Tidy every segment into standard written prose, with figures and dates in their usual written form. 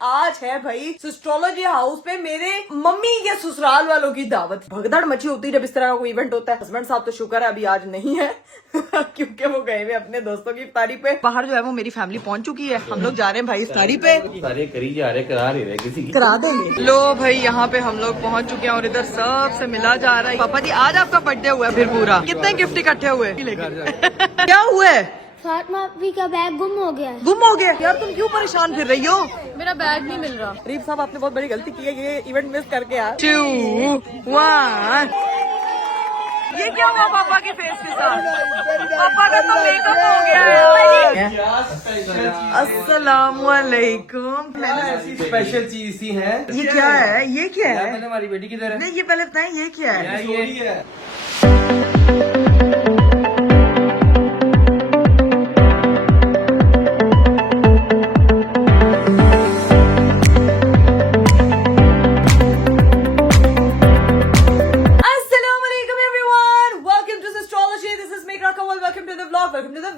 आज है भाई एस्ट्रोलॉजी हाउस पे मेरे मम्मी के ससुराल वालों की दावत। भगदड़ मची होती है जब इस तरह का कोई इवेंट होता है। हस्बैंड साहब तो शुक्र है अभी आज नहीं है क्योंकि वो गए हुए अपने दोस्तों की इफ्तारी पे। बाहर जो है वो मेरी फैमिली पहुंच चुकी है। हम लोग जा रहे हैं भाई इफ्तारी पे। सारे करी जा रहे, करा नहीं रहे, किसी की करा देंगे। लो भाई यहाँ पे हम लोग पहुंच चुके हैं और इधर सबसे मिला जा रहा है। पापा जी आज आपका बर्थडे हुआ है फिर पूरा। कितने गिफ्ट इकट्ठे हुए क्या हुआ है? फातिमा भी का बैग गुम हो गया है। गुम हो गया यार, तुम क्यों परेशान फिर रही हो? मेरा बैग नहीं मिल रहा। रीफ साहब आपने बहुत बड़ी गलती की है, ये इवेंट मिस करके यार। 2, 1 ये क्या हुआ पापा के फेस के साथ? पापा का तो मेकअप हो गया है। अस्सलाम वालेकुम। ऐसी स्पेशल चीज सी है। ये क्या है? ये क्या है? पहले हमारी बेटी किधर है? नहीं ये पहले बताएं ये क्या है? ये है।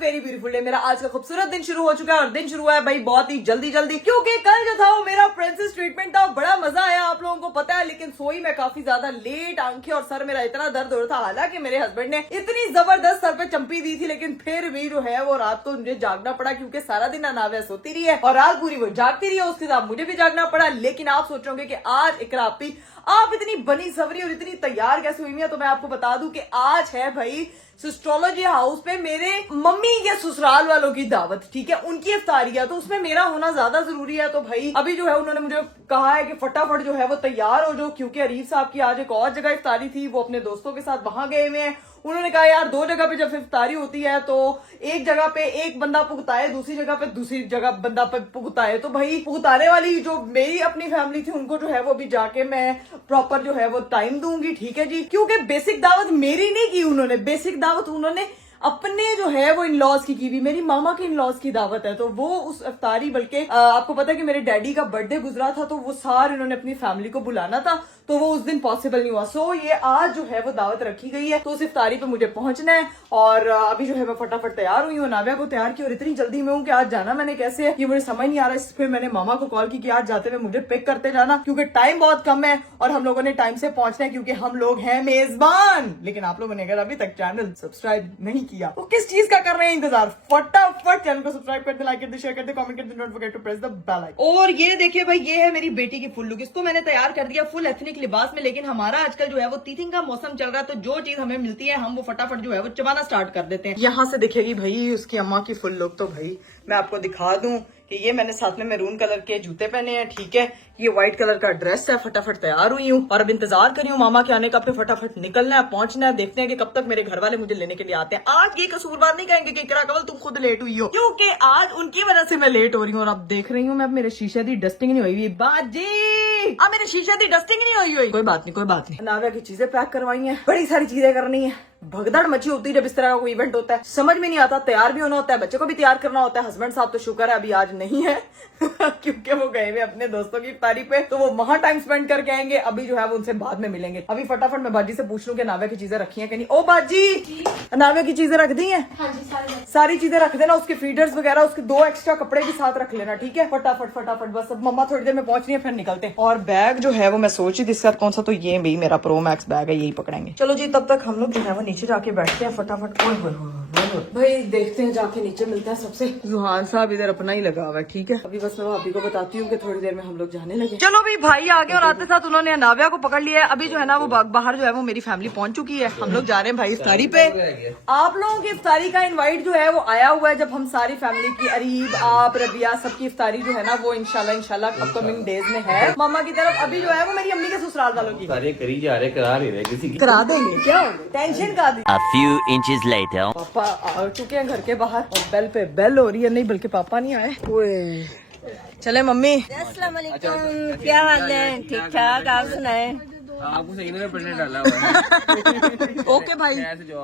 Very beautiful day. मेरा आज का खूबसूरत दिन शुरू हो चुका है और दिन शुरू हुआ है भाई बहुत ही जल्दी क्योंकि कल जो था वो मेरा प्रिंसेस ट्रीटमेंट था। बड़ा मजा आया आप लोगों को पता है, लेकिन सोई मैं काफी ज्यादा लेट, आंखें और सर मेरा इतना दर्द हो रहा था। हालांकि मेरे हस्बैंड ने इतनी जबरदस्त सर पे चंपी दी थी, लेकिन फिर भी जो है वो रात को मुझे जागना पड़ा क्योंकि सारा दिन अनाव्या सोती रही है और रात पूरी वो जागती रही है, उसके साथ मुझे भी जागना पड़ा। लेकिन आप सोचोगे कि आज इकरा आपी आप इतनी बनी सवरी और इतनी तैयार कैसे हुई है, तो मैं आपको बता दूं कि आज है भाई एस्ट्रोलॉजी हाउस पे मेरे मम्मी के ससुराल वालों की दावत। ठीक है, उनकी इफ्तारी है तो उसमें मेरा होना ज्यादा जरूरी है। तो भाई अभी जो है उन्होंने मुझे कहा है कि फटाफट जो है वो तैयार हो जाओ क्योंकि अरीफ साहब की आज एक और जगह इफ्तारी थी, वो अपने दोस्तों के साथ वहां गए हुए हैं। उन्होंने कहा यार दो जगह पे जब इफ्तारी होती है तो एक जगह पे एक बंदा पुगताए, दूसरी जगह पे दूसरी जगह बंदा पुगताए। तो भाई पुगताने वाली जो मेरी अपनी फैमिली थी उनको जो है वो अभी जाके मैं प्रॉपर जो है वो टाइम दूंगी। ठीक है जी, क्योंकि बेसिक दावत मेरी नहीं की उन्होंने, बेसिक दावत उन्होंने अपने जो है वो इन-लॉज की भी। मेरी मामा के इन-लॉज की दावत है तो वो उस इफ्तारी, बल्कि आपको पता है कि मेरे डैडी का बर्थडे गुजरा था तो वो सारे उन्होंने अपनी फैमिली को बुलाना था तो वो उस दिन पॉसिबल नहीं हुआ। सो ये आज जो है वो दावत रखी गई है तो उस इफ्तारी पे मुझे पहुंचना है और अभी जो है मैं फटाफट तैयार हुई हूँ। नाविया को तैयार की और इतनी जल्दी में हूँ कि आज जाना मैंने कैसे है ये मुझे समझ नहीं आ रहा है। फिर मैंने मामा को कॉल की कि आज जाते हुए मुझे पिक करते जाना क्योंकि टाइम बहुत कम है और हम लोगों ने टाइम से पहुंचना है क्योंकि हम लोग हैं मेजबान। लेकिन आप लोगों ने अगर अभी तक चैनल सब्सक्राइब नहीं किया तो किस चीज का कर रहे हैं इंतजार? फटाफट चैनल को सब्सक्राइब कर दे, लाइक कर दे, शेयर कर दे, कमेंट कर दे, don't forget to press the bell icon. और ये देखिए भाई ये है मेरी बेटी की फुल लुक। इसको मैंने तैयार कर दिया फुल एथनिक लिबास में, लेकिन हमारा आजकल जो है वो टीथिंग का मौसम चल रहा है तो जो चीज हमें मिलती है हम वो फटाफट जो है वो चबाना स्टार्ट कर देते हैं। यहाँ से दिखेगी भाई उसकी अम्मा की फुल लुक। तो भाई मैं आपको दिखा दूं कि ये मैंने साथ में मैरून कलर के जूते पहने हैं। ठीक है, ये व्हाइट कलर का ड्रेस है। फटाफट तैयार हुई हूँ और अब इंतजार कर रही हूँ मामा के आने का। फिर फटाफट निकलना है, पहुंचना है। देखते हैं कि कब तक मेरे घर वाले मुझे लेने के लिए आते हैं। आज ये कसूरवार नहीं कहेंगे कि इकरा कवल तुम खुद लेट हुई हो, क्योंकि आज उनकी वजह से मैं लेट हो रही हूँ। और अब देख रही हूँ मैं मेरे शीशे की डस्टिंग नहीं हुई। बाजी अब मेरे शीशे की डस्टिंग नहीं हुई। कोई बात नहीं, कोई बात नहीं। नाविया की चीजें पैक करवाई है, बड़ी सारी चीजें करनी है। भगदड़ मची होती है जब इस तरह का कोई इवेंट होता है, समझ में नहीं आता। तैयार भी होना होता है, बच्चे को भी तैयार करना होता है। हस्बैंड साहब तो शुक्र है अभी आज नहीं है क्योंकि वो गए हुए अपने दोस्तों की इफ्तारी पे तो वो वहां टाइम स्पेंड करके आएंगे। अभी जो है वो उनसे बाद में मिलेंगे। अभी फटाफट मैं बाजी से पूछ लूं कि नाविया की चीजें रखी हैं कि नहीं। ओ बाजी, नाविया की चीजें रख दी हैं? हाँ जी, सारी चीजें रख देना, उसके फीडर्स वगैरह, उसके 2 एक्स्ट्रा कपड़े भी साथ रख लेना। ठीक है, फटाफट फटाफट। बस अब मम्मा थोड़ी देर में पहुंच रही है, फिर निकलते हैं। और बैग जो है वो मैं सोच रही थी इसके साथ कौन सा, तो ये भाई मेरा प्रो मैक्स बैग है, यही पकड़ेंगे। चलो जी, तब तक हम लोग जो है वो नीचे जाके बैठते हैं फटाफट। भाई देखते हैं, जाके नीचे मिलते हैं सबसे। जुहान साहब इधर अपना ही लगा हुआ है। ठीक है, अभी बस मैं भाभी को बताती हूँ कि थोड़ी देर में हम लोग जाने लगे। चलो भाई आ गए और आते साथ उन्होंने नाविया को पकड़ लिया है। अभी जो है ना वो बाहर जो है वो मेरी फैमिली पहुंच चुकी है। हम लोग जा रहे हैं भाई इफ्तारी पे। आप लोगों की इफ्तारी का इनवाइट जो है वो आया हुआ है। जब हम सारी फैमिली की, अरीब, आप, रबिया, सबकी इफ्तारी जो है ना वो इंशाल्लाह अपकमिंग डेज में है मामा की तरफ। अभी जो है वो मेरी अम्मी के ससुराल वालों की। सारे करी जा रहे, करा नहीं रहे, किसी की करा देंगे, क्या टेंशन का दी। A few inches later. पापा आ चुके हैं घर के बाहर और बेल पे बेल हो रही है। नहीं बल्कि पापा नहीं आए। ओए चले मम्मी। अस्सलाम वालेकुम, क्या हाल है? ठीक ठाक, आप सुनाए? आपको सही में पढ़ने डाला हुआ है। ओके भाई,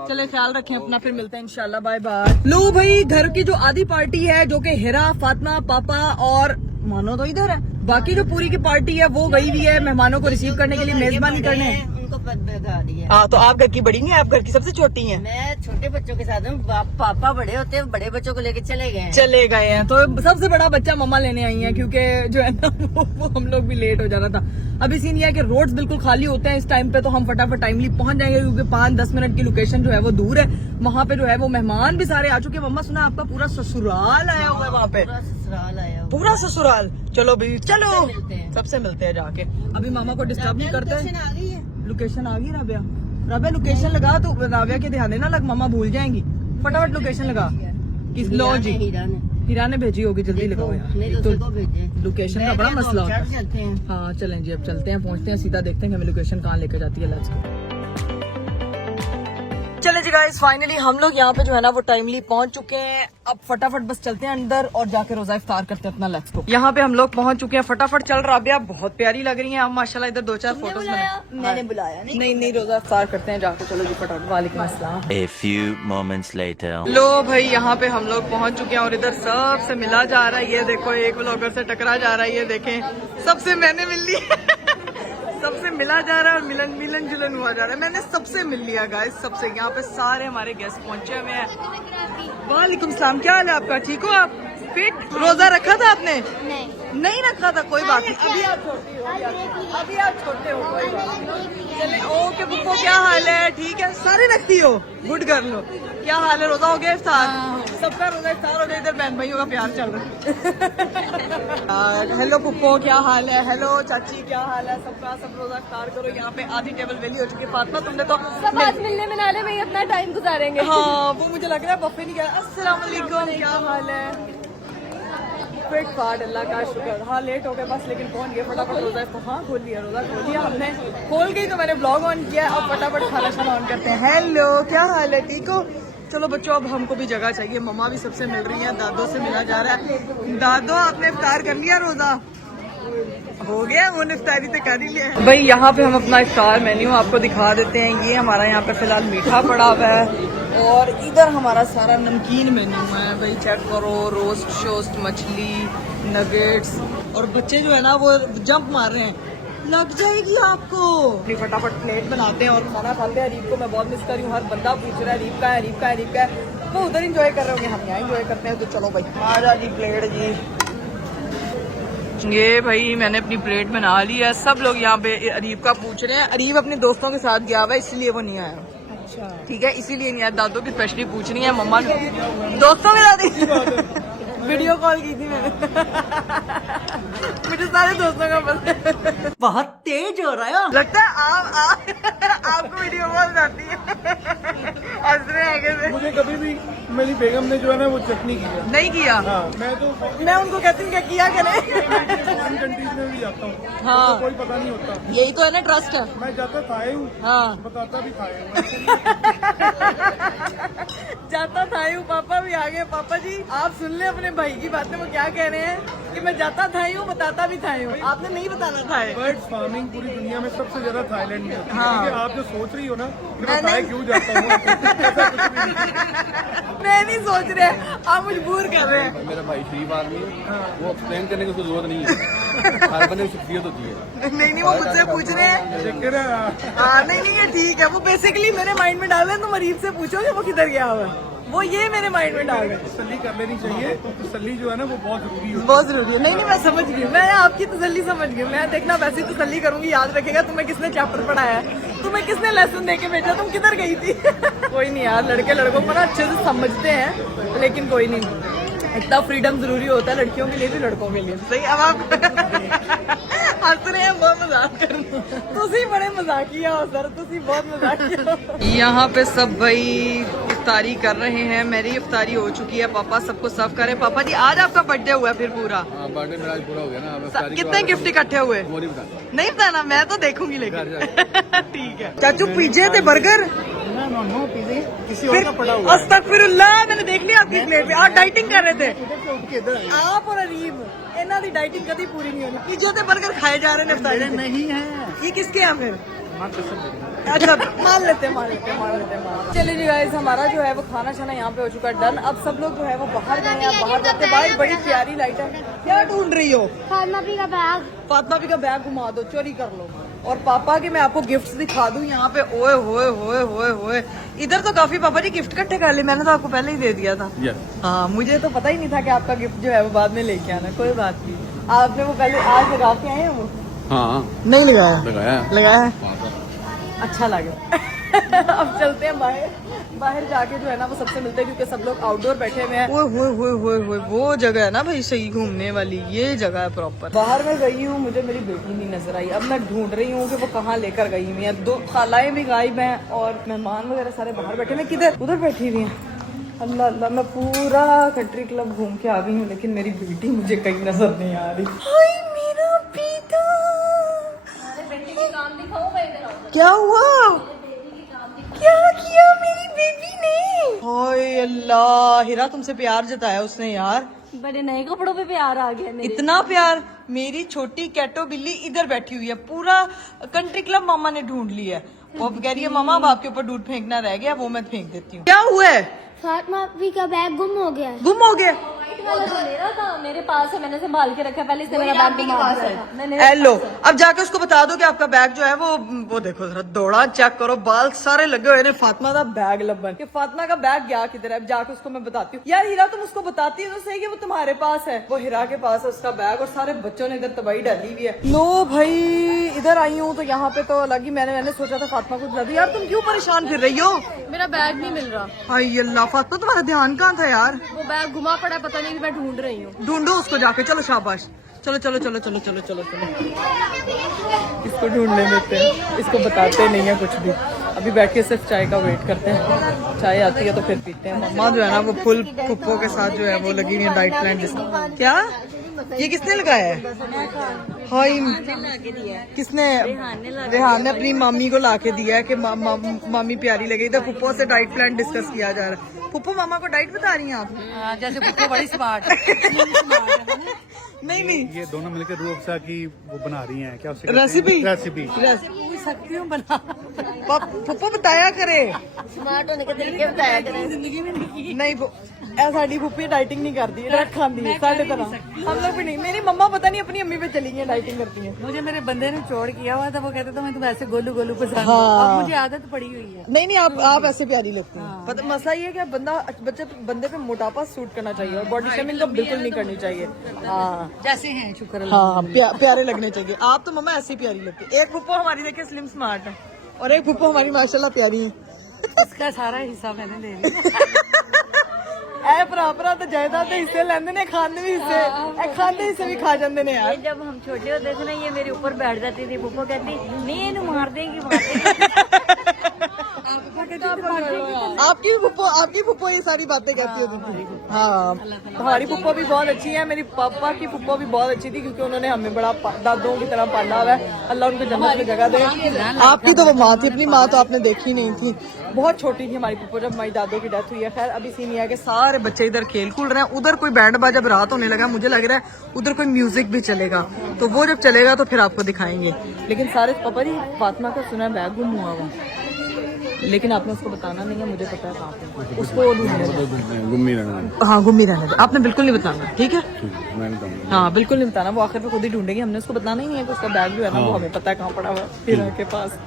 चले ख्याल रखें अपना, फिर मिलते हैं इंशाल्लाह। Bye bye. लो भाई, घर की जो आधी पार्टी है जो कि हिरा, फातिमा, पापा और मानो तो इधर है, बाकी जो पूरी की पार्टी है वो गई हुई है मेहमानों को रिसीव करने के लिए, मेजबानी करने। इनको बता दिया। हाँ, तो आप घर की बड़ी नहीं है, आप घर की सबसे छोटी हैं। मैं छोटे बच्चों के साथ हूँ, पापा बड़े होते हैं, बड़े बच्चों को लेके चले गए हैं। चले गए हैं, तो सबसे बड़ा बच्चा मम्मा लेने आई है, क्योंकि जो है ना वो हम लोग भी लेट हो जाना था। अभी सीन ये है कि रोड्स बिल्कुल खाली होते हैं इस टाइम पे, तो हम फटाफट टाइमली पहुंच जाएंगे, क्योंकि 5-10 मिनट की लोकेशन जो है वो दूर है। वहाँ पे जो है वो मेहमान भी सारे आ चुके हैं। मम्मा सुना आपका पूरा ससुराल आया हुआ है वहाँ पे, पूरा ससुराल आया हुआ। पूरा ससुराल। चलो भाई चलो, सबसे मिलते हैं। सबसे मिलते हैं जाके। अभी मामा को डिस्टर्ब नहीं करते। लोकेशन आ गई है। लोकेशन आ गई राबिया, राबिया लोकेशन लगा, तो राबिया के ध्यान देना, लग मामा भूल जाएंगी। फटाफट लोकेशन लगा। किस लो जी, हीरा ने भेजी होगी, जल्दी लगाओ नहीं यार। दूसरे को भेजे। लोकेशन का बड़ा मसला होता है। चलते हैं। हाँ चलें जी, अब चलते हैं, पहुंचते हैं, सीधा देखते हैं कि हमें लोकेशन कहाँ लेकर जाती है। Let's go. चले जी गाइस, फाइनली हम लोग यहाँ पे जो है ना वो टाइमली पहुंच चुके हैं। अब फटाफट बस चलते हैं अंदर और जाके रोजा इफ्तार करते हैं अपना। Let's go. यहाँ पे हम लोग पहुंच चुके हैं, फटाफट चल। राबिया बहुत प्यारी लग रही है आप माशाल्लाह। इधर 2-4 फोटोज मैंने बुलाया नहीं। नहीं, रोजा इफ्तार करते हैं जाके। चलो जी फटाफट। वालेकुम अस्सलाम। A few moments later. लो भाई, यहाँ पे हम लोग पहुंच चुके हैं और इधर सबसे मिला जा रहा है। ये देखो, एक व्लॉगर से टकरा जा रहा है, ये देखें। सबसे मैंने मिल लिया सबसे मिला जा रहा है और मिलन जुलन हुआ जा रहा है। मैंने सबसे मिल लिया गाइस, सबसे। यहाँ पे सारे हमारे गेस्ट पहुंचे हुए हैं। वालेकुम सलाम, क्या हाल है आपका? ठीक हो आप? फिट? रोजा रखा था आपने? नहीं रखा था, कोई बात नहीं। अभी आप छोटे हो, अभी आप छोटे हो, कोई बात नहीं। चले ओके पुप्पो, क्या हाल है? ठीक है, सारे रखती हो, गुड गर्ल हो। क्या हाल है? रोजा हो गया इफ्तार? सबका रोजा इफ्तार हो गया। इधर बहन भाइयों का प्यार चल रहा है। हेलो पुप्पो, क्या हाल है? हेलो चाची, क्या हाल है? सबका सब रोजा इफ्तार करो। यहाँ पे आधी टेबल वेली हो चुकी है। फातिमा तुमने तो सब आज मिलने मिलाने में ही अपना टाइम गुजारेंगे। हाँ, वो मुझे लग रहा है बफे नहीं गया। अस्सलाम वालेकुम, क्या हाल है? फिट फाट, अल्लाह का शुक्र। हाँ लेट हो गए बस, लेकिन पहुंच गए फटाफट। रोजा तो हाँ खोल लिया, रोजा खोल लिया हमने। खोल गई तो मैंने ब्लॉग ऑन किया। अब फटाफट खाना शाना ऑन करते हैं। हेलो, क्या हाल है? ठीक हो? चलो बच्चों, अब हमको भी जगह चाहिए। मम्मा भी सबसे मिल रही है, दादो से मिला जा रहा है। दादो, आपने इफ्तार कर लिया? रोजा हो गया? वो इफ्तारी तो कर ही लिया भाई। यहाँ पे हम अपना इफ्तार मेन्यू आपको दिखा देते हैं। ये हमारा यहाँ पे फिलहाल मीठा पड़ा हुआ है और इधर हमारा सारा नमकीन मेन्यू है भाई। चेक करो, रोस्ट शोस्ट, मछली, नगेट्स। और बच्चे जो है ना वो जंप मार रहे हैं, लग जाएगी आपको। फटाफट प्लेट बनाते हैं और खाना खाते हैं। अरीब को मैं बहुत मिस कर रही हूँ, हर बंदा पूछ रहा है अरीब का है, अरीब का है, अरीब का है। वो उधर इंजॉय कर रहे होंगे, हम यहाँ इंजॉय करते हैं। तो चलो भाई, आ जा जी प्लेट जी। ये भाई मैंने अपनी प्लेट बना ली है। सब लोग यहाँ पे अरीब का पूछ रहे हैं। अरीब अपने दोस्तों के साथ गया हुआ है, इसलिए वो नहीं आया। अच्छा ठीक है, इसीलिए नहीं आया। दादो की स्पेशली पूछ रही है, मम्मा दोस्तों के साथ वीडियो कॉल की थी मैंने। मुझे सारे दोस्तों का पता। बहुत तेज हो रहा है, लगता है आपको वीडियो कॉल जाती है। हंस रहे आगे से। मुझे कभी भी मेरी बेगम ने जो है ना वो चटनी की है। नहीं किया। हाँ, मैं उनको कहती हूँ क्या किया करें। फॉरेन कंट्रीज में भी जाता हूँ, हाँ। तो कोई पता नहीं होता। यही तो है ना ट्रस्ट है। मैं जाता खाए हूँ, हाँ बताता भी खाए हूँ। जाता था हूँ, पापा भी आ गए। पापा जी आप सुन ले अपने भाई की बातें, वो क्या कह रहे हैं कि मैं जाता था हूँ, बताता भी था हूँ। आपने नहीं बताना था। बर्ड फार्मिंग पूरी दुनिया में सबसे ज्यादा थाईलैंड में होती है। हाँ। क्योंकि आप जो सोच रही हो ना कि मैं नहीं। थाई क्यों जाता हूँ, ऐसा कुछ भी नहीं। मैं नहीं सोच रहे, आप मजबूर कर रहे हैं। मेरा भाई शरीफ आदमी है, वो एक्सप्लेन करने की उसको जरूरत नहीं है। हर बंदे की शख्सियत होती है। नहीं वो मुझसे पूछ रहे हैं। देखते ना, नहीं ये ठीक है। वो बेसिकली मेरे माइंड में डाल रहे हैं, तुम अरीब से पूछो कि वो किधर गया हुआ है। वो ये मेरे माइंड में डाल रहे हैं। तसल्ली कर लेनी चाहिए। तसल्ली जो है ना वो बहुत जरूरी होती है। बहुत जरूरी है। नहीं मैं समझ गई, मैं आपकी तसल्ली समझ गई। मैं देखना वैसे ही तसल्ली करूंगी, याद रखेगा तुम्हें किसने चैप्टर पढ़ाया है, तुम्हें किसने लेसन दे के भेजा, तुम किधर गई थी। कोई नहीं यार, लड़के लड़कों को ना अच्छे से समझते हैं, लेकिन कोई नहीं, इतना फ्रीडम जरूरी होता है लड़कियों के लिए भी लड़कों के लिए। सही। अब आप हंस रहे हैं, बहुत मजाक कर रहे हैं। तुसी बड़े मजाकिया हो सर, तुसी बहुत मजाकिया हो। यहाँ पे सब भाई इफ्तारी कर रहे हैं। मेरी इफ्तारी हो चुकी है, पापा सबको सर्व कर रहे हैं। पापा जी आज आपका बर्थडे हुआ फिर पूरा? हाँ, बर्थडे मेरा आज पूरा हो गया ना। अब इफ्तारी के कितने बाद गिफ्ट इकट्ठे हुए? वो नहीं बताना। नहीं बताना, मैं तो देखूंगी लेकिन। ठीक है चाचू, पिज्जे थे, बर्गर, किसी और का पड़ा हुआ है। अस्तगफिरुल्लाह, मैंने देख लिया आपकी प्लेट पे। आप डाइटिंग कर रहे थे। आप और अरीब, इन्हों की डाइटिंग कभी पूरी नहीं होनी। पिज्जे ते बर्गर खाए जा रहे हैं इफ्तारी में। नहीं है, ये किसके हैं फिर? अच्छा मान लेते। चलिए जी गाइस, हमारा जो है वो खाना शाना यहाँ पे हो चुका है डन। अब सब लोग जो है वो बाहर गए हैं। बाहर जाते बाहर बड़ी प्यारी लाइट है। क्या ढूंढ रही हो? फातिमा भी का बैग। फातिमा भी का बैग घुमा दो, चोरी कर लो। और पापा के मैं आपको गिफ्ट्स दिखा दूं यहाँ पे। ओए होए होए होए होए, इधर तो काफी पापा जी गिफ्ट इकट्ठे कर लिए, मैंने तो आपको पहले ही दे दिया था। हाँ, मुझे तो पता ही नहीं था कि आपका गिफ्ट जो है वो बाद में लेके आना। कोई बात नहीं, आपने वो पहले आज लगा के आए हैं वो? हाँ नहीं लगाया? लगाया है। अच्छा लगा। अब चलते हैं बाहर, बाहर जाके जो है ना वो सबसे मिलते हैं, क्योंकि सब लोग आउटडोर बैठे हुए हैं। ओए वो जगह है ना भाई सही घूमने वाली, ये जगह है प्रॉपर। बाहर मैं गई हूँ, मुझे मेरी बेटी नहीं नजर आई। अब मैं ढूंढ रही हूँ कि वो कहाँ लेकर गई हुई है। 2 खालाएं भी गायब हैं और मेहमान वगैरह सारे बाहर बैठे। मैं किधर उधर बैठी हुई हैं। अल्लाह अल्लाह, मैं पूरा कंट्री क्लब घूम के आ गई हूँ, लेकिन मेरी बेटी मुझे कहीं नजर नहीं आ रही। हाय मेरा बेटा, क्या हुआ? क्या किया मेरी बेबी ने? हाय अल्लाह, हिरा तुमसे प्यार जताया उसने यार। बड़े नए कपड़ों पे प्यार आ गया मेरे। इतना प्यार। मेरी छोटी कैटो बिल्ली इधर बैठी हुई है, पूरा कंट्री क्लब मामा ने ढूंढ लिया है। वो कह रही है मामा अब आपके ऊपर दूध फेंकना रह गया, वो मैं फेंक देती हूँ। क्या हुआ है? फातिमा भी का बैग गुम हो गया है। गुम हो गया? वाला तो मेरा था, मेरे पास है, मैंने संभाल के रखा। पहले इसने मेरा बैग गुमा दिया था। मैंने हेलो, अब जाके उसको बता दो कि आपका बैग जो है वो देखो जरा, दौड़ा चेक करो, बाल सारे लगे हुए हैं। फातिमा का बैग लबन कि फातिमा का बैग गया किधर है? अब जाके उसको मैं बताती हूँ। यार हीरा, तुम उसको बताती है तो सही कि वो तुम्हारे पास है। वो हीरा के पास है उसका बैग, और सारे बच्चों ने इधर तबाही डाली हुई है। लो भाई, इधर आई हूँ तो यहाँ पे तो अलग ही मैंने सोचा था फातिमा को बता दी। यार तुम क्यों परेशान फिर रही हो? मेरा बैग नहीं मिल रहा। हाय अल्लाह, फातिमा तुम्हारा ध्यान कहाँ था यार? वो बैग घुमा पड़ा, पता नहीं, मैं ढूंढ रही हूँ। ढूंढो उसको जाके, चलो शाबाश, चलो चलो चलो चलो चलो चलो चलो। इसको ढूंढने देते हैं, इसको बताते नहीं है कुछ भी। अभी बैठ के सिर्फ चाय का वेट करते हैं, चाय आती है तो फिर पीते हैं। मम्मा जो है ना वो फुल पुप्पो के साथ जो है वो लगी हुई है डाइट प्लान जिसका। क्या ये किसने लगाया है? हाय, किसने? रेहान ने अपनी मामी को लाके दिया है कि मामी प्यारी लगे। इधर पुप्पो से डाइट प्लान डिस्कस किया जा रहा है। पुप्पो मामा को डाइट बता रही हैं आप? जैसे पुप्पो बड़ी स्मार्ट नहीं, ये दोनों मिलकर रूह अफ़ज़ा की वो बना रही हैं, क्या उससे रेसिपी सकती हूँ बना। पुप्पो बताया करे, स्मार्ट होने के तरीके बताया करें। जिंदगी में नहीं साड़ी पुप्पी डाइटिंग नहीं करती है, डाइट खाती है साढ़े तरह। हम लोग भी नहीं। मेरी मम्मा पता नहीं अपनी अम्मी पे चली गई, डाइटिंग करती है। मुझे मेरे बंदे ने चोड़ किया हुआ था, वो कहते थे मैं तुम्हें ऐसे गोलू गोलू पसंद। हाँ। अब मुझे आदत पड़ी हुई है। नहीं, आप ऐसे प्यारी लगती हैं। पता मसला ये है कि बंदे पे मोटापा सूट करना चाहिए, और बॉडी शेमिंग तो बिल्कुल नहीं करनी चाहिए। हाँ जैसे हैं, शुक्र हाँ, प्यारे लगने चाहिए। आप तो मम्मा ऐसी प्यारी लगती है। एक पुप्पो हमारी देखिए स्लिम स्मार्ट है, और एक पुप्पो हमारी माशाल्लाह प्यारी है। इसका सारा हिस्सा मैंने ले लिया। ए भरा तो जायदाद के हिस्से लेंदे ने, खाने भी हिस्से, खाने हिस्से भी खा जाते ने यार। जब हम छोटे होते थे ना, ये मेरे ऊपर बैठ जाती थी। पुप्पो कहती नहीं इन्हें मार देंगी। आपकी पुप्पो ये सारी बातें कहती होती थी। हाँ, हमारी पुप्पो भी बहुत अच्छी है। मेरी पापा की पुप्पो भी बहुत अच्छी थी, क्योंकि उन्होंने हमें बड़ा दादों की तरह पाला हुआ है। अल्लाह उनको जन्नत में जगह दे। आपकी तो वो माँ थी, अपनी माँ तो आपने देखी नहीं थी, बहुत छोटी थी हमारी पुप्पो जब हमारी दादों की डेथ हुई है। खैर अभी सीन ये है कि सारे बच्चे इधर खेल कूद रहे हैं। उधर कोई बैंड बाजा अब रात होने लगा, मुझे लग रहा है उधर कोई म्यूजिक भी चलेगा, तो वो जब चलेगा तो फिर आपको दिखाएंगे। लेकिन सारे पापा जी, फातिमा का सुना बैग गुम हुआ हुआ, लेकिन आपने उसको बताना नहीं है, मुझे पता है कहाँ पे उसको गुम्मी रहना। हाँ, गुम्मी रहने दो, आपने बिल्कुल नहीं बताना, ठीक है? मैंने कहा हाँ, बिल्कुल नहीं बताना, वो आखिर में खुद ही ढूंढेगी। हमने उसको बताना ही नहीं है कि उसका बैग जो है ना वो हमें पता है कहाँ पड़ा हुआ है, हिरा के पास।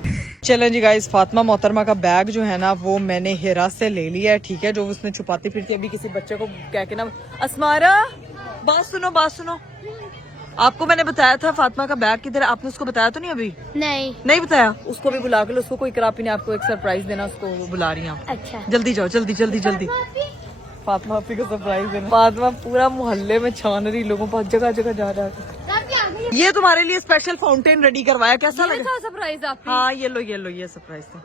चलें जी गाइस, फातिमा मोहतरमा का बैग जो है ना वो मैंने हिरा से ले लिया है, ठीक है? जो उसने छुपाती फिरती अभी किसी बच्चे को कह के ना। अस्मारा, बात सुनो, आपको मैंने बताया था फातिमा का बैग किधर है, आपने उसको बताया तो नहीं अभी? नहीं बताया? उसको भी बुला के लो, उसको कोई करापी ने आपको एक सरप्राइज देना, उसको वो बुला रही हैं। अच्छा, जल्दी जाओ, जल्दी फातिमा आपी को सरप्राइज देना। फातिमा पूरा मोहल्ले में छान रही, लोगों पर जगह जगह जा रहा है। ये तुम्हारे लिए स्पेशल फाउंटेन रेडी करवाया, कैसा लगा? सरप्राइज आपकी। हाँ, ये लो ये सरप्राइज था।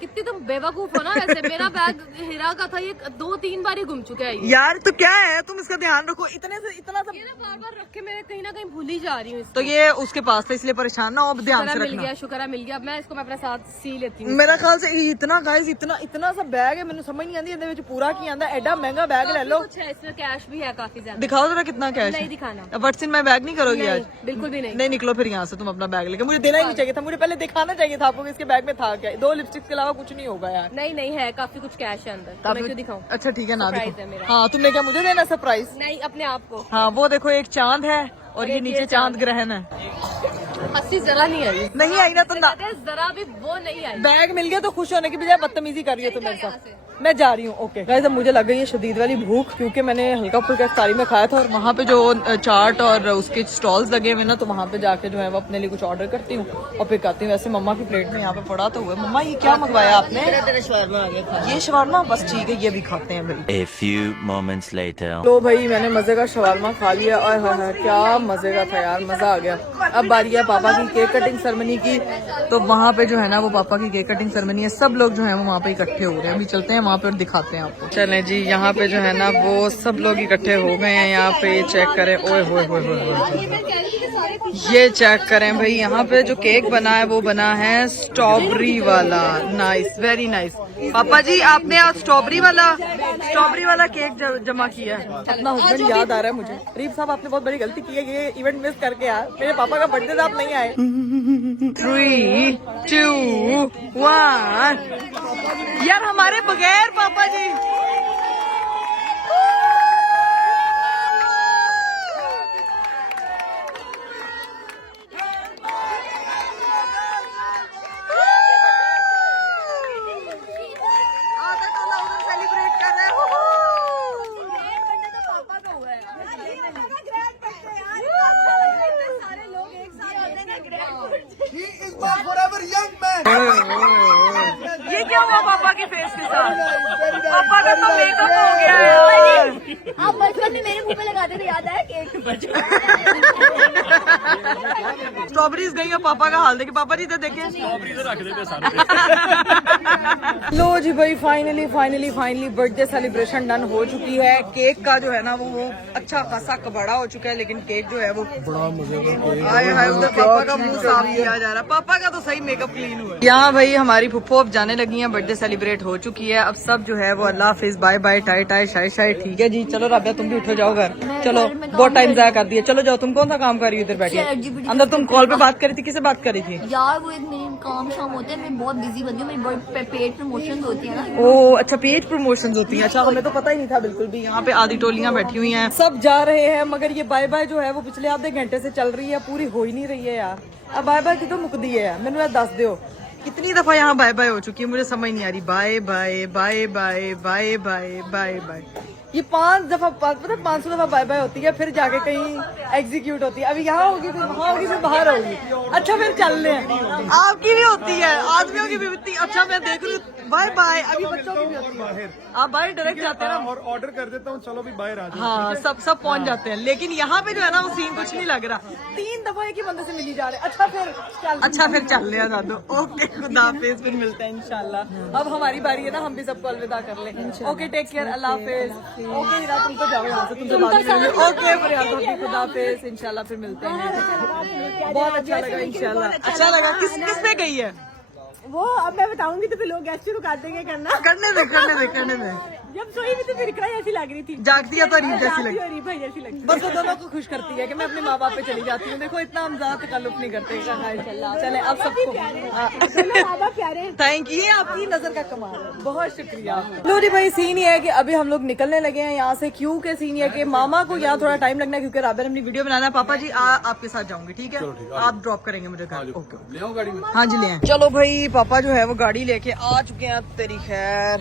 कितनी तुम बेवकूफ हो ना। वैसे मेरा बैग हीरा का था, ये 2-3 बार ही गुम चुका है। यार तो क्या है, तुम इसका ध्यान रखो। इतना सा ये ना बार रख के मैं कहीं ना कहीं भूल ही जा रही हूँ। तो ये उसके पास था, इसलिए परेशान ना हो, अब ध्यान से मिल रखना। गया, शुक्र मिल गया। मैं इसको मैं अपने साथ सी लेती हूँ। मेरा ख्याल से इतना गाइस, इतना सा बैग है, मैंने समझ नहीं आती ਇਹਦੇ ਵਿੱਚ पूरा की आंदा। एडा महंगा बैग ले लो। कुछ है इसमें, कैश भी है काफी ज्यादा। दिखाओ जरा कितना कैश नहीं है। दिखाना। व्हाट्सएप में बैग नहीं करोगी आज? बिल्कुल भी नहीं। नहीं निकलो फिर यहाँ से, तुम अपना बैग लेके। मुझे देना ही नहीं चाहिए था, मुझे पहले दिखाना चाहिए था आपको इसके बैग में था क्या। 2 लिपस्टिक के अलावा कुछ नहीं होगा यार। नहीं है, काफी कुछ कैश है अंदर। मैं क्यों दिखाऊं? अच्छा ठीक है, ना सरप्राइज दिखाओ। है मेरा। हाँ, तुमने क्या मुझे देना सरप्राइज? नहीं, अपने आप को। हाँ, वो देखो एक चांद है और ये नीचे चांद ग्रहण है। हंसी जरा नहीं आई, नहीं आई ना तो ना, जरा भी वो नहीं आई। बैग मिल गया तो खुश होने की बजाय बदतमीजी कर रही हो तुम मेरे साथ। मैं जा रही हूँ। ओके गाइस, अब मुझे लग गई है शदीद वाली भूख, क्योंकि मैंने हल्का फुल्का इफ्तारी में खाया था और वहाँ पे जो चाट और उसके स्टॉल्स लगे हुए ना, तो वहाँ पे जाके जो है वो अपने लिए कुछ ऑर्डर करती हूँ और फिर खाती हूँ। वैसे मम्मा की प्लेट में यहाँ पे पड़ा तो हुआ। मम्मा ये क्या मंगवाया आपने? ये शवारमा, बस ठीक है, ये भी खाते हैं भाई। A few moments later. लो भाई, मैंने मजे का शवारमा खा लिया और हाँ क्या मजे का था यार, मजा आ गया। अब बारी है पापा की केक कटिंग सेरेमनी की, तो वहाँ पे जो है ना वो पापा की केक कटिंग सेरेमनी है, सब लोग जो है वो वहाँ पे इकट्ठे हो गए हैं। अभी चलते हैं वहाँ पे और दिखाते हैं आपको। चलें जी, यहाँ पे जो है ना वो सब लोग इकट्ठे हो गए हैं यहाँ पे। चेक करें, ओए होए होए होए, ये चेक करें भाई, यहाँ पे जो केक बना है वो बना है स्ट्रॉबेरी वाला। Nice, very nice. पापा जी आपने आज स्ट्रॉबेरी वाला केक जमा किया है। अपना हस्बैंड याद आ रहा है मुझे। रीफ साहब, आपने बहुत बड़ी गलती की है, ये इवेंट मिस करके यार। मेरे पापा का बर्थडे था, आप नहीं आए। 3, 2, 1। यार हमारे बगैर पापा जी। ये क्या हुआ पापा के फेस के साथ? पापा का तो मेकअप हो गया यार। आप बचपन में मेरे मुंह पे लगाते थे, याद है केक? स्ट्रॉबेरीज गई और पापा का हाल देखे। पापा जी तो देखे, स्ट्रॉबेरी तो रख देते सारे। लो जी भाई, फाइनली बर्थडे सेलिब्रेशन डन हो चुकी है। केक का जो है ना वो अच्छा खासा कबड़ा हो चुका है, लेकिन केक जो है वो बड़ा मजे का। हाय हाय, उधर पापा का मुंह साफ किया जा रहा है। पापा का तो सही मेकअप क्लीन हुआ है। यहाँ भाई हमारी फुफ्फो अब जाने लगी है, बर्थडे सेलिब्रेट हो चुकी है। अब सब जो है वो अल्लाह हाफिज, बाय बाय, टाई टाई, शाय शाय। ठीक है जी, चलो राबिया तुम भी उठो, जाओ घर। चलो, बहुत टाइम जाया कर दिया। चलो जाओ, तुम कौन सा काम कर रही हो इधर बैठी? अंदर तुम कॉल पे बात करी थी, किससे बात करी थी? यार वो एक मेरे काम शाम होते हैं, मैं बहुत बिजी बनती हूँ, मेरी पेड प्रमोशन होती है ना। ओ अच्छा, पेज प्रमोशंस होती हैं। अच्छा, हमें तो पता ही नहीं था बिल्कुल भी। यहाँ पे आधी टोलियां बैठी हुई हैं, सब जा रहे हैं, मगर ये बाय बाय जो है वो पिछले आधे घंटे से चल रही है, पूरी हो ही नहीं रही है यार। अब बाय बाय की तो मुकदी है यार, मैंने दस दो कितनी दफा यहाँ बाय बाय हो चुकी है, मुझे समझ नहीं आ रही। Bye bye bye bye bye bye bye bye, ये 5 दफा, पता 500 दफा बाय बाय होती है, फिर जाके कहीं एग्जीक्यूट होती है। अभी यहाँ होगी, फिर वहाँ होगी, फिर बाहर होगी। अच्छा फिर चल रहे हैं। आपकी भी होती है, आदमियों की भी होती है। अच्छा मैं देख रही हूँ बाय बाय, अभी बच्चों की भी होती है। आप बाहर डायरेक्ट जाते हैं ना, और ऑर्डर कर देता हूँ, चलो भी बाहर आ जाओ। हाँ सब पहुंच जाते हैं, लेकिन यहाँ पे जो है ना वो सीन कुछ नहीं लग रहा। 3 दफा एक ही बंदे से मिली जा रहे हैं। अच्छा फिर चल रहे हैं दादू। ओके, खुदा हाफिज, फिर मिलते हैं इंशाल्लाह। अब हमारी बारी है ना, हम भी सबको अलविदा कर लें। ओके, टेक केयर, अल्लाह हाफिज। ओके हीरा, तुम तो जाओ यहाँ से, तुम तो बाद में मिलोगे। ओके फरियाद, खुदा हाफिज, इंशाल्लाह फिर मिलते हैं। बहुत अच्छा लगा, इंशाल्लाह अच्छा लगा। किस पे गई है वो? अब मैं बताऊंगी तो फिर लोग गैस शुरू कर देंगे करना। करने में जब सोई नहीं तो फिर इकरा ऐसी लग रही थी, जागती है तो रीत जैसी लगती। और भाई जैसी लगती। बस वो दोनों को खुश करती है कि मैं अपने माँ बाप पे चली जाती हूँ। देखो इतना हम ज्यादा तकल्लुफ नहीं करते। चले अब सबको बाबा प्यारे। थैंक यू, आपकी नजर का कमाल है, बहुत शुक्रिया। लो जी भाई, सीन ये है कि अभी हम लोग निकलने लगे हैं यहाँ से। क्यों के सीन ये है कि मामा को यहाँ थोड़ा टाइम लगना है, क्योंकि राबिया ने अपनी वीडियो बनाना है। पापा जी आपके साथ जाऊंगी, ठीक है? आप ड्रॉप करेंगे मुझे घर। ओके, ले आओ गाड़ी में। हाँ जी, ले आए। चलो भाई, पापा जो है वो गाड़ी लेके आ चुके हैं। तेरी खैर,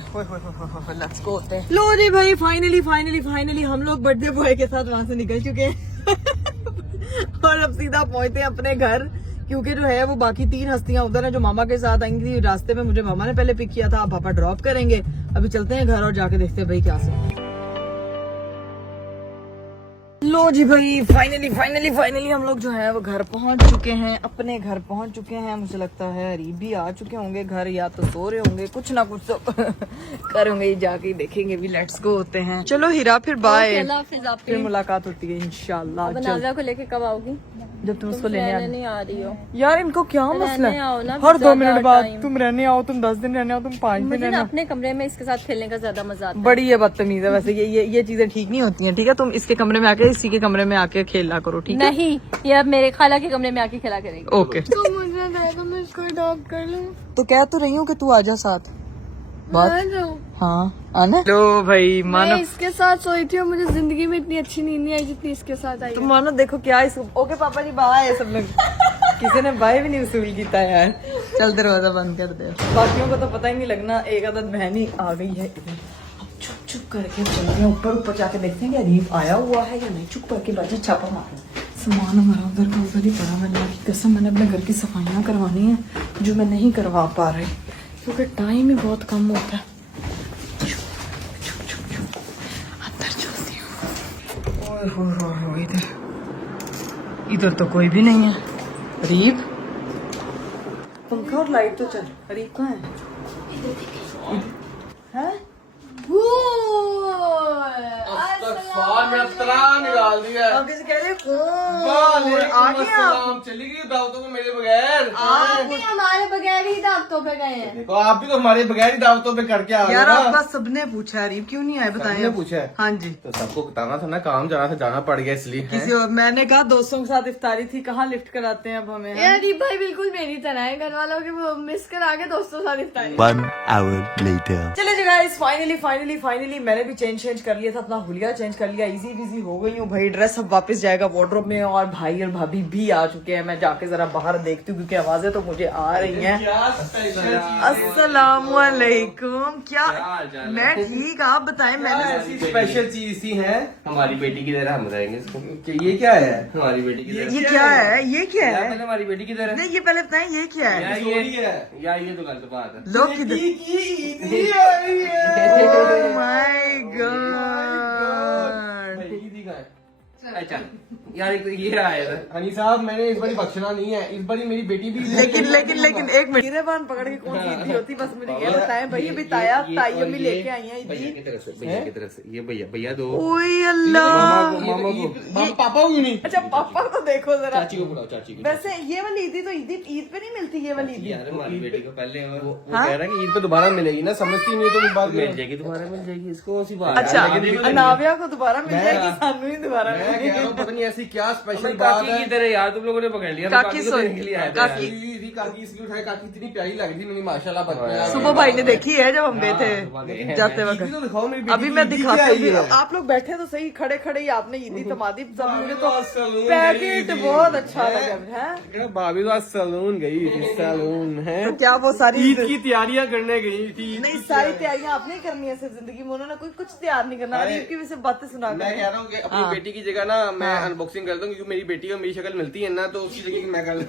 लेट्स गो होते हैं। लो जी भाई, फाइनली हम लोग बर्थडे बॉय के साथ वहां से निकल चुके हैं और अब सीधा पहुंचते हैं अपने घर, क्योंकि जो है वो बाकी 3 हस्तियां उधर हैं जो मामा के साथ आएंगी थी। रास्ते में मुझे मामा ने पहले पिक किया था, अब पापा ड्रॉप करेंगे। अभी चलते हैं घर और जाके देखते हैं भाई क्या से। लो जी भाई, फाइनली हम लोग जो है वो घर पहुंच चुके हैं, अपने घर पहुंच चुके हैं। मुझे लगता है अरीब भी आ चुके होंगे घर, या तो सो रहे होंगे, कुछ ना कुछ तो करेंगे, जाके देखेंगे भी। लेट्स गो होते हैं। चलो हीरा, फिर बाय, फिर मुलाकात होती है इंशाल्लाह। नाज़ा को लेके कब आओगी? जब तुम उसको लेने नहीं आ रही हो यार, इनको क्या मसला है? आओ ना, हर 2 मिनट बाद तुम रहने आओ, तुम 10 दिन रहने आओ, तुम 5 दिन मुझे रहने ना आओ। अपने कमरे में इसके साथ खेलने का ज्यादा मजा आता है। बड़ी ये बदतमीज है वैसे। ये चीजें ठीक नहीं होती हैं, ठीक है? तुम इसके कमरे में आके इसी के कमरे में आके खेला करो, ठीक है? नहीं, ये अब मेरे खाला के कमरे में आके खेला करेंगे। ओके, तो मुझे देखो, मैं इसको अडॉप्ट कर लूं। तो कह तो रही हूँ कि तू आजा साथ। बात हाँ आना। लो भाई मानो, मैं इसके साथ सोई थी और मुझे जिंदगी में इतनी अच्छी नींद नहीं आई जितनी इसके साथ आई। तुम मानो देखो क्या इस। ओके पापा जी, बाय सब लोग। किसी ने बाय भी नहीं वसूल किया यार। चल दरवाजा बंद कर दे। बाकियों को तो पता ही नहीं लगना, एक आदत बहन ही आ गई है इधर। अब चुप चुप करके चलते हैं ऊपर जाके देखते हैं कि अरीब आया हुआ है या नहीं। चुप करके बाजी छापा मारना। सामान हमारा उधर का उधर ही पड़ा। मैंने की कसम, मैंने अपने घर की सफाइयाँ करवानी है जो मैं नहीं करवा पा रही क्योंकि टाइम ही बहुत कम होता है। अंदर चलती हूँ। इधर तो कोई भी नहीं है। अरीब, पंखा और लाइट तो चल। अरीब कहाँ है? हैं? निकाल दिया। अब किसी कह रहे कौन आ गए आप? चली गई दावतों में मेरे बगैर। हमारे बगैर ही दावतों पे गए हैं। देखो आप भी तो हमारे बगैर ही दावतों पे करके आ गए यार ना। आपका सबने पूछा है, अरीब क्यों नहीं आए बताएं। सबने पूछा है? हाँ जी। तो सबको बताना था ना, काम जाना था, जाना पड़ गया इसलिए। किसी और मैंने कहा दोस्तों के साथ इफ्तारी थी, कहाँ लिफ्ट कराते हैं अब हमें। यार अरीब भाई बिल्कुल मेरी तरह है, घर वालों के वो मिस करा के दोस्तों के साथ इफ्तारी। 1 hour later. चले जी गाइस, फाइनली मैंने भी चेंज कर लिया था, अपना हुलिया चेंज कर लिया, इजी बिजी हो गई हूँ भाई। ड्रेस अब वापस जाएगा वार्डरोब में और भाई और भाभी भी आ चुके हैं। मैं जाके जरा बाहर देखती हूँ क्योंकि आवाजें तो मुझे आ रही हैं। अस्सलामुअलैकुम। क्या मैं ठीक, आप बताएं। मैंने ऐसी स्पेशल चीज सी है हमारी बेटी की तरह हम रहेंगे इसको। ये क्या है? हमारी बेटी की तरह। ये क्या है? ये क्या है? पहले हमारी बेटी की तरह। नहीं ये पहले बताएं ये क्या है? यार ये तो गलत बात है। लोग किधर? Oh my God. अच्छा यार ये आया था। हनी साहब, मैंने इस बारी बख्शना नहीं है, इस बारी मेरी बेटी भी। लेकिन एक मिनट, गिरेबान पकड़ के कौन सी ईदी होती? बस मुझे ये बताएं भाई। अभी ताई अम्मी लेके आई हैं भैया ईदी। की तरफ से, भैया की तरफ से। ये भैया दो। ओए अल्लाह। मामा को पापा क्यों नहीं? अच्छा पापा को देखो जरा। चाची को बुलाओ, चाची को। वैसे ये वाली ईदी तो ईद पे नहीं मिलती। ये वाली ईदी यार हमारी बेटी को पहले वो कह रहा है कि ईद पे दोबारा मिलेगी ना, समझती नहीं है तो बात मिल जाएगी, दोबारा मिल जाएगी। इसको कौन सी बात है? अच्छा अनाविया को दोबारा मिल जाएगी, सानू ही दोबारा मैं मिलेगी। कह रहा हूँ पता नहीं ऐसी क्या स्पेशल बात काकी है। की तरह यार तुम लोगों ने पकड़ लिया। काकी को सुन, देखने के लिए आए थे काकी। यार। काकी इसलिए उठाई, काकी इतनी प्यारी लग रही थी मेरी माशाल्लाह। बच्चा सुबह भाई ने देखी है जब हम गए थे जाते ईदी वक्त। तो दिखाओ मेरी बेटी अभी की मैं ईदी दिखाती क्या हूँ। है ये? आप लोग बैठे तो सही, खड़े खड़े ही आपने ईदी तमादी। मुझे तो सलून पैकेट गई थी। बहुत अच्छा लगा है। भाभी तो आज सलून गई थी, सलून है। तो क्या वो सारी ईद की तैयारियां करने गई थी। नहीं, सारी तैयारियां आपने ही करनी है सिर्फ जिंदगी में। उन्होंने कोई कुछ तैयार नहीं करना। अरे, अरीब की भी सिर्फ बातें सुना मैं कह रहा हूँ कि अपनी हाँ। बेटी की जगह ना मैं अनबॉक्सिंग कर दूं, क्योंकि मेरी बेटी और मेरी शक्ल मिलती है ना, तो उसकी जगह मैं कर लूं।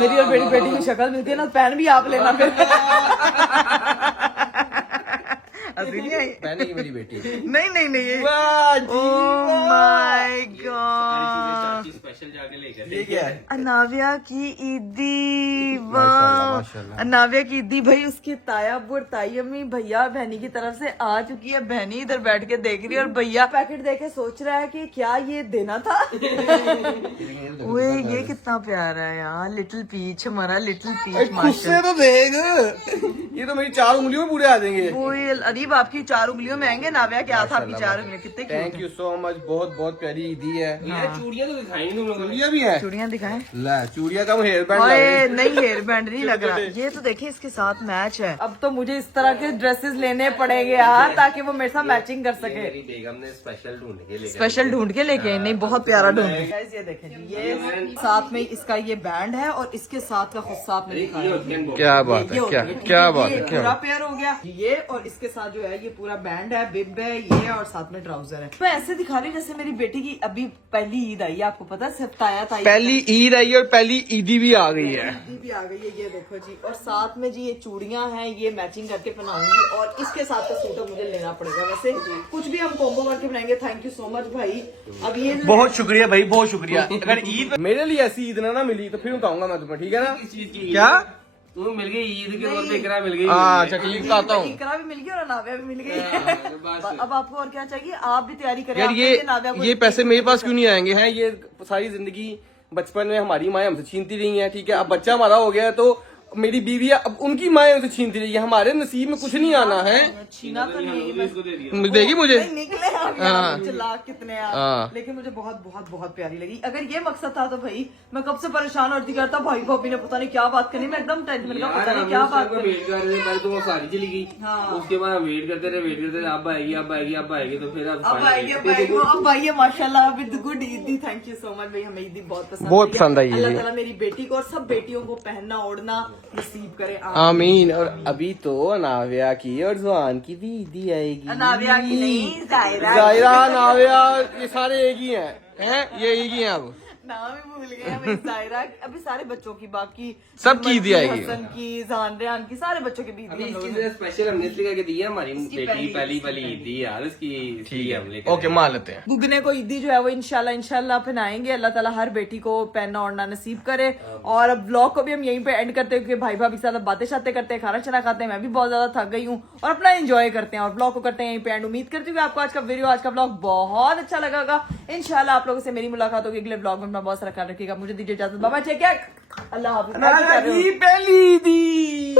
मेरी और मेरी बेटी की शक्ल मिलती है ना, पैन भी आप लेना फिर। हंसी नहीं आई? पहनेगी मेरी बेटी। नहीं वाह जी, ओह माय गॉड। स्पेशल जाके लेकर। ये क्या है? अनाविया की ईदी। माशाल्लाह, वाह, माशाल्लाह। अनाविया की ईदी भाई। उसके ताया अब्बू और ताई अम्मी भैया बहनी की तरफ से आ चुकी है। बहनी इधर बैठ के देख रही है और भैया पैकेट देके सोच रहा है कि क्या ये देना था। ओए ये कितना प्यारा है यार। लिटिल पीच, हमारा लिटिल पीच खुद से तो देख, ये तो मेरी 4 उंगलियों में पूरे आ जाएंगे। ओए अरीब आपकी 4 उंगलियों में आएंगे। नाविया क्या था आपकी 4 उंगलियां? कितने thank cute you so much, बहुत बहुत प्यारी ईदी है। चूड़ियां तो दिखाई तुम लोगों ने। चूड़ियां भी है। चूड़ियां दिखाएं। ला चूड़िया का हेयर बैंड ओए नहीं, हेयर बैंड नहीं लग रहा। ये तो देखिए इसके साथ मैच है। अब तो मुझे इस तरह के ड्रेसेस लेने पड़ेंगे यार, ताकि वो मेरे साथ मैचिंग कर सके। मेरी बेगम ने स्पेशल ढूंढ के लेकर। स्पेशल ढूंढ के लेके आए। नहीं बहुत प्यारा ढूंढ के। Guys, ये देखें जी, ये साथ में इसका ये बैंड है और इसके साथ का खुद साथ में दिखाया है। क्या बात ये है? क्या होती है, क्या ये बात है? पूरा पेयर हो गया ये, और इसके साथ जो है ये पूरा बैंड है, बिब है ये, और साथ में ट्राउजर है। मैं ऐसे दिखा रही जैसे मेरी बेटी की अभी पहली ईद आई है। आपको पता है, सिर्फ ताया ताई पहली ईद आई और पहली ईदी भी आ गई है। ईदी भी आ गई है। ये देखो जी, और साथ में जी ये चूड़ियां हैं, ये मैचिंग करके पहनाऊंगी। और इसके साथ का सूट मुझे लेना पड़ेगा। वैसे कुछ भी हम कॉम्बो करके बनाएंगे। थैंक यू सो मच भाई। अब ये बहुत शुक्रिया भाई, बहुत शुक्रिया। अगर ईद मेरे लिए ऐसी ईद ना मिली तो फिर बताऊंगा मैं तुम्हें, ठीक है ना? इस चीज की क्या तुम्हें मिल गई ईद के तौर पे इकरा मिल गई। अच्छा ठीक बताता हूँ इकरा भी मिल गई और नाविया भी मिल गई। अब आपको और क्या चाहिए? आप भी तैयारी करें। यार। आप नाविया को ये पैसे मेरे पास क्यों नहीं आएंगे हैं? ये सारी जिंदगी बचपन में हमारी माएं हमसे छीनती रही हैं, ठीक है? अब बच्चा हमारा हो गया है तो मेरी बीवी अब उनकी माएँ उनसे छीनती रही है, हमारे नसीब में कुछ नहीं आना है। छीना तो नहीं बस देगी मुझे। नहीं, निकले आप यार, चालाक कितने हाँ। आप। लेकिन मुझे बहुत बहुत बहुत प्यारी लगी। अगर ये मकसद था तो भाई मैं कब से परेशान और करता, भाई भाभी ने पता नहीं क्या बात करनी, मैं एकदम टेंशन में पता नहीं क्या बात करनी। वेट कर रहे थे, पहले तो वो सारी चली गई, हाँ। उसके बाद वेट करते रहे, अब आएगी अब आएगी अब आएगी, तो फिर अब आएगी अब आइए माशाल्लाह विद गुड ईदी। थैंक यू सो मच भाई, हमें ईदी बहुत पसंद आई। अल्लाह ताला मेरी बेटी को और सब बेटियों को पहनना ओढ़ना नसीब करे, आमीन। और अभी तो अनाविया की और जुआन की भी ईदी आएगी। अनाविया की नहीं, जायरा जायरा अनाविया ये सारे एक ही हैं, ये एक ही हैं अब। नाम ही भूल गए हमें। जायरा अभी सारे बच्चों की, बाकी सब की ईदी आएगी। हसन की, जान रेहान की, सारे बच्चों की भी ईदी हम लोगों ने। स्पेशल हमने इसलिए करके दी है, हमारी बेटी पहली वाली ईदी यार इसकी, ठीक है ओके मान लेते हैं। गुगने को ईदी जो है वो इंशाल्लाह पहनाएंगे। अल्लाह ताला हर बेटी को पहनना ओढ़ना नसीब करे। और अब व्लॉग को भी हम यहीं पे एंड करते हैं, क्योंकि भाई भाभी के साथ बातें शातें करते हैं, खाना छना खाते हैं, मैं भी बहुत ज्यादा थक गई हूँ, और अपना एंजॉय करते हैं और व्लॉग को करते हैं यहीं पे एंड। उम्मीद करती हूँ कि आपको आज का वीडियो, आज का व्लॉग बहुत अच्छा लगा होगा। इंशाल्लाह आप लोगों से मेरी मुलाकात होगी अगले व्लॉग में। अपना बहुत सारा ख्याल रखिएगा। मुझे दीजिए इजाजत, बाबा ठीक है, अल्लाह हाफिज। पहली ईदी।